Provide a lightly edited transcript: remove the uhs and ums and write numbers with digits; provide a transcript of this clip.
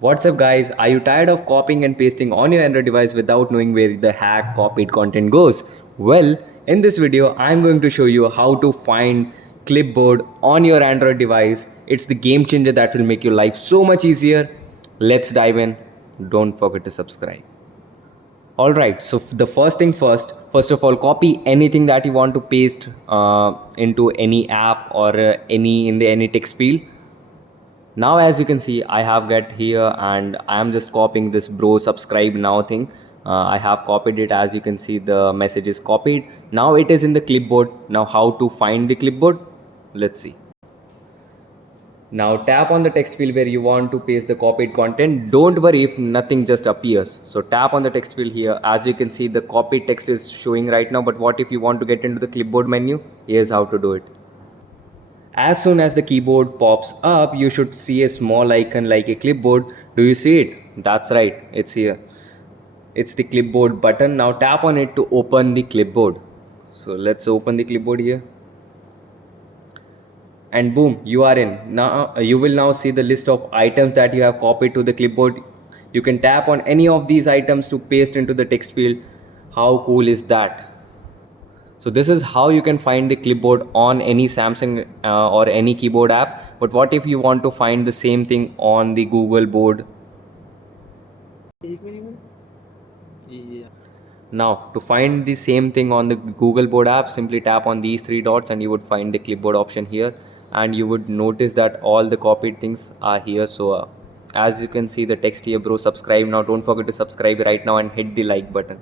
What's up guys, are you tired of copying and pasting on your Android device without knowing where the hack copied content goes? Well, in this video I'm going to show you how to find clipboard on your Android device. It's the game changer that will make your life so much easier. Let's dive in. Don't forget to subscribe. Alright, so the first thing first of all, copy anything that you want to paste into any app or any text field. Now as you can see, I have get here and I am just copying this bro subscribe now thing. I have copied it. As you can see, the message is copied. Now it is in the clipboard. Now how to find the clipboard? Let's see. Now tap on the text field where you want to paste the copied content. Don't worry if nothing just appears. So tap on the text field here. As you can see, the copied text is showing right now. But what if you want to get into the clipboard menu? Here's how to do it. As soon as the keyboard pops up, you should see a small icon like a clipboard. Do you see it? That's right, it's here. It's the clipboard button. Now tap on it to open the clipboard. So let's open the clipboard here. And boom, you are in. Now you will now see the list of items that you have copied to the clipboard. You can tap on any of these items to paste into the text field. How cool is that? So this is how you can find the clipboard on any Samsung or any keyboard app. But what if you want to find the same thing on the Google board? Now to find the same thing on the Google board app, simply tap on these three dots and you would find the clipboard option here, and you would notice that all the copied things are here. So as you can see the text here, bro subscribe. Now don't forget to subscribe right now and hit the like button.